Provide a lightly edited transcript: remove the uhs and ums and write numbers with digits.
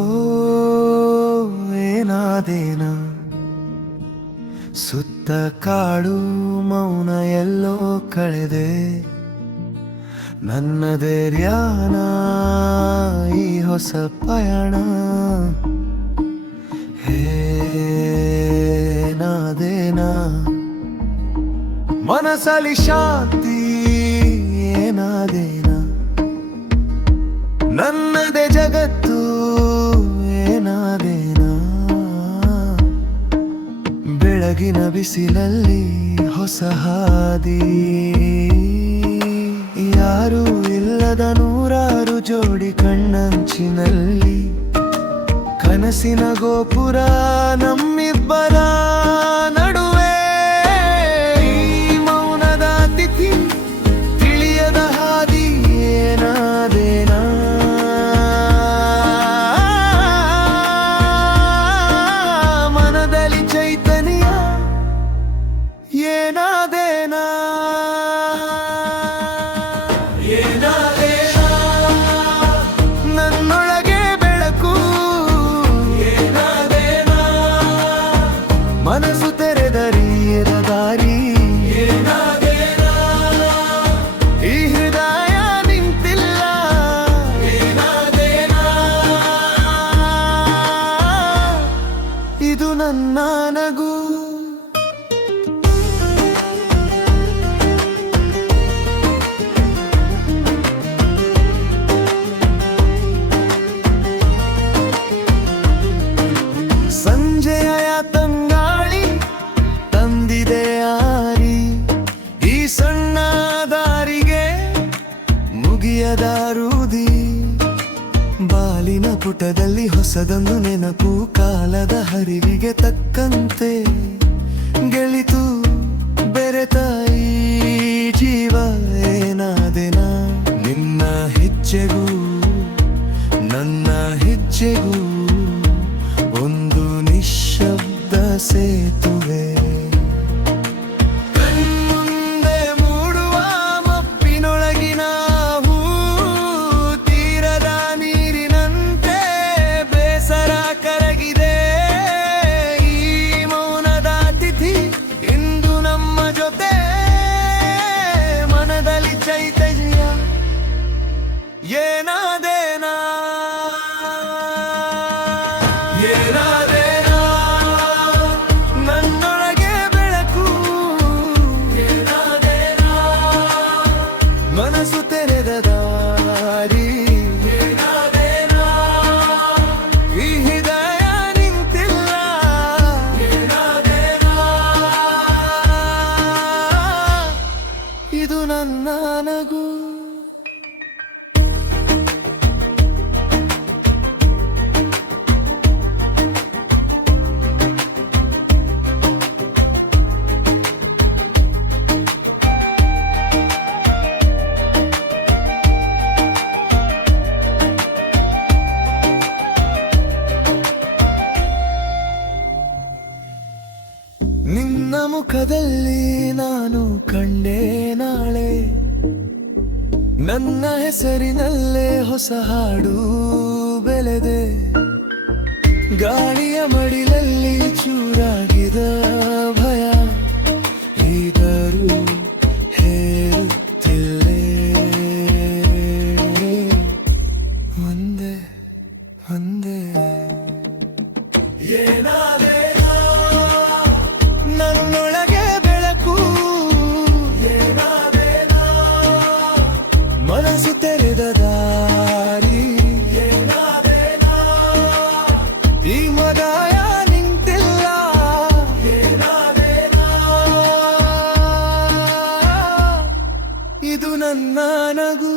ಹೋ ಏನಾದೇನ ಸುತ್ತ ಕಾಡು ಮೌನ ಎಲ್ಲೋ ಕಳೆದೆ ನನ್ನ ಧೈರ್ಯನ ಈ ಹೊಸ ಪಯಣ ಏನಾದೇನ ಮನಸಲಿ ಶಾಂತಿ ಏನಾದೇನ ನನ್ನದೇ ಜಗತ್ತು ಏನಾದೇನ ಬೆಳಗಿನ ಬಿಸಿಲಲ್ಲಿ ಹೊಸ ಹಾದಿ ಯಾರೂ ಇಲ್ಲದ ನೂರಾರು ಜೋಡಿ ಕಣ್ಣಂಚಿನಲ್ಲಿ ಕನಸಿನ ಗೋಪುರ ನಮ್ಮಿಬ್ಬರ ನಡುವೆ ಈ ಮೌನದ ತಿಥಿ ತಿಳಿಯದ ಹಾದಿ ಏನಾದೇನ ಮನದಲ್ಲಿ ಚೈತನ್ಯ ಏನಾದೇನ ನನ್ನೊಳಗೆ ಬೆಳಕು ಮನಸ್ಸು ತೆರೆದರಿಯದ ದಾರಿ ಈ ಹೃದಯ ನಿಂತಿಲ್ಲ ಇದು ನನ್ನ ನಗು ಸಂಜೆಯ ತಂಗಾಳಿ ತಂದಿದೆ ಆರಿ ಈ ಸಣ್ಣ ದಾರಿಗೆ ಮುಗಿಯದ ರೂದಿ ಬಾಲಿನ ಪುಟದಲ್ಲಿ ಹೊಸದೊಂದು ನೆನಪು ಕಾಲದ ಹರಿವಿಗೆ ತಕ್ಕಂತೆ ಗೆಳಿತು ಬೆರೆತ ಈ ಜೀವ ಏನಾದೆನ ನಿನ್ನ ಹೆಜ್ಜೆಗೂ ನನ್ನ ಹೆಜ್ಜೆಗೂ ಒಂದು ನಿಶ್ಶಬ್ದ ಸೇತುವೆ ಕಣ್ಮುಂದೆ ಮೂಡುವ ಮಪ್ಪಿನೊಳಗಿನ ಹೂ ತೀರದ ನೀರಿನಂತೆ ಬೇಸರ ಕರಗಿದೆ ಈ ಮೌನದ ತಿಥಿ ಇಂದು ನಮ್ಮ ಜೊತೆ ಮನದಲ್ಲಿ ಚೈತನ್ಯ ಏನಾದೇನ ನನ್ನೊಳಗೆ ಬೆಳಕು ಮನಸ್ಸು ತೆರೆದ ದಾರಿ ಈ ಹೃದಯ ನಿಂತಿಲ್ಲ ಇದು ನನ್ನ ನಗು ನಿನ್ನ ಮುಖದಲ್ಲಿ ನಾನು ಕಂಡೆ ನಾಳೆ ನನ್ನ ಹೆಸರಿನಲ್ಲೇ ಹೊಸ ಹಾಡು ಬೆಳೆದೆ ಗಾಳಿಯ ಮಡಿಲಲ್ಲಿ ಚೂರಾಗಿದ ಭಯ ಈದರೂ ಹೇರುತ್ತಿಲ್ಲೇ ಒಂದೇ ಒಂದೇ ನನ್ನೊಳಗೆ ಬೆಳಕು ಮನಸ್ಸು ತೆರೆದ ದಾರಿ ಈ ಮದಾಯ ನಿಂತಿಲ್ಲ ಇದು ನನ್ನ ನಗು